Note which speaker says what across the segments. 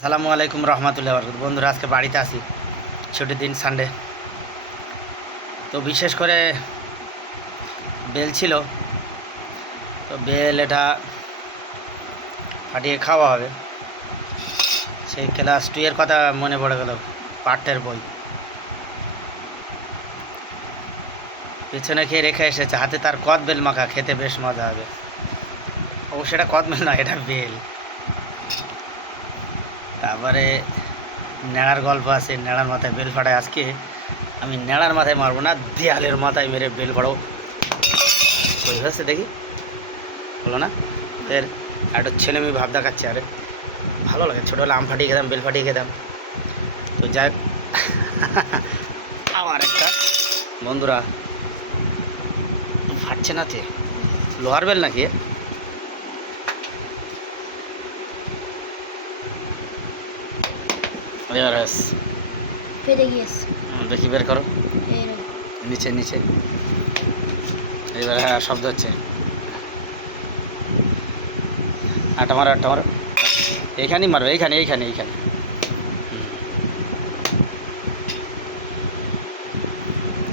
Speaker 1: আসসালামু আলাইকুম রহমতুল্লাহ বরকত বন্ধুরা, আজকে বাড়িতে আসি ছুটির দিন সানডে তো বিশেষ করে বেল ছিল। তো বেল এটা ফাটিয়ে খাওয়া হবে। সেই ক্লাস টু এর কথা মনে পড়ে গেল, পাঠের বই। পেছনে খেয়ে রেখে এসেছে। হাতে তার কদ বেল মাখা, খেতে বেশ মজা হবে। অবশ্য এটা কদ বেল না, এটা বেল। তারপরে নেড়ার গল্প আছে, নেড়ার মাথায় বেল ফাটায় আজকে আমি নেড়ার মাথায় মারবো না, দেয়ালের মাথায় মেরে বেল ফাড়াবো ওই হচ্ছে দেখি? হলো না? এর একটা ছেলে মেয়ে ভাব দেখাচ্ছে, আরে ভালো লাগে ছোটোবেলা আম ফাটিয়ে খেতাম, বেল ফাটিয়ে খেতাম। তো যাই আবার একটা বন্ধুরা ফাটছে না তে। লোহার বেল নাকি এ? এবার ব্যাস।
Speaker 2: ফেটে গিয়েছে।
Speaker 1: দেখি বের করো। নিচে নিচে। এবার হ্যাঁ শব্দ হচ্ছে। আটা মারো আটা মারো। এইখানেই মারো এইখানে এইখানে এইখানে।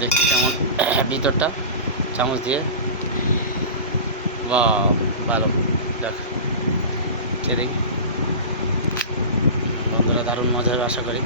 Speaker 1: দেখি কেমন ভিতরটা চামচ দিয়ে। বা ভালো। দেখ দেখি। দারুণ মজা হবে আশা করি।